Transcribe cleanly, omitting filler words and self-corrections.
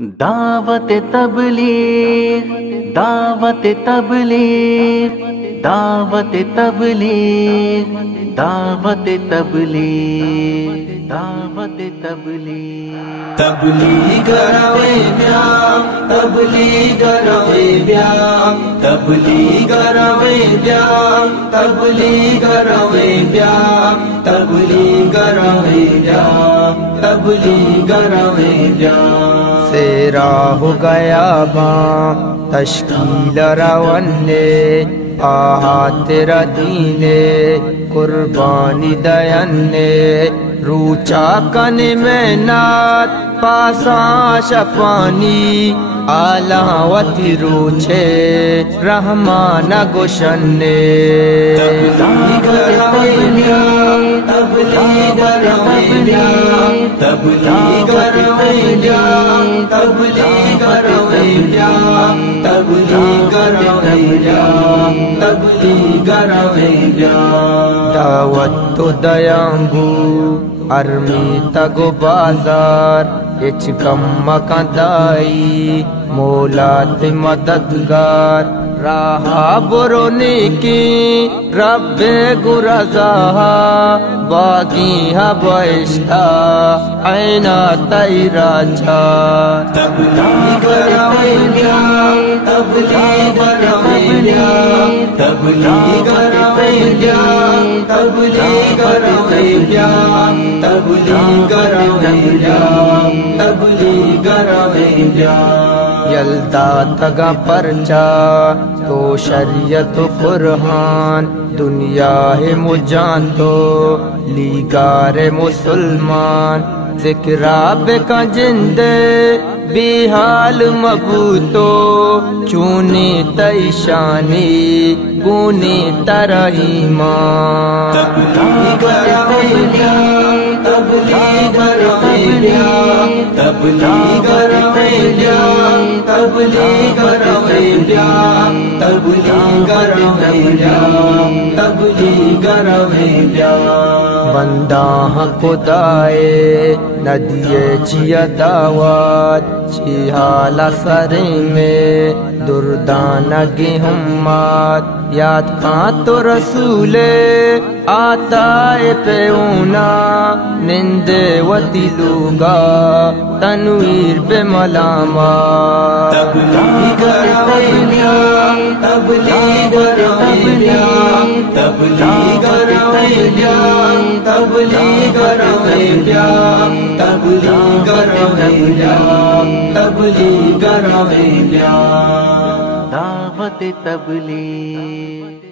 دعوت تبلیغ دعوت تبلیغ دعوت تبلیغ دعوت تبلیغ دعوت تبلیغ تبلیغ روے بیا تبلیغ روے بیا تبلیغ روے بیا تبلیغ روے بیا تبلیغ روے بیا تبلیغ روے بیا سیرا ہو گیا باں تشکیل رونے آہا تیرا دینے قربانی دینے روچا کن میں نات پاساں شپانی آلاوتی روچے رحمان گشنے تبلیغ روے بیا تبلیغ روے بیا تبلیغ روے بیا تبلیغ روے بیا تبلیغ روے بیا تبلیغ روے بیا دعوت تو دیانگو ارمی تگو بازار اچ کم مکندائی مولات مددگار راہا برونے کی رب گرزا باغی بائشتا اینا تیرا چھا تبلیغ روے بیا تبلیغ روے بیا تبلیغ روے بیا تبلیغ روے بیا تبلیغ روے بیا تبلیغ روے بیا یلدا تگا پرچا تو شریعت قرآن دنیا ہے مجان تو لیگار مسلمان ذکر آب کا جندے بی حال مبوتو چونی تیشانی گونی تر ایمان تبلیغ روے بیا تبلیغ روے بیا تبلیغ روے بیا تبلیغ روے بیا تبلیغ روے بیا تبلیغ روے بیا بندہ خدائے ندیے چیا دعوت چی حالا سرے میں دردانگی ہمات یاد کان تو رسول آتا پیونا نندے وتی لوگا تنویر بے ملامات تبلیغ روے بیا تبلیغ روے بیا تبلیغ روے بیا تبلیغ روے بیا تبلیغ روے بیا تبلیغ روے بیا دعوت تبلیغ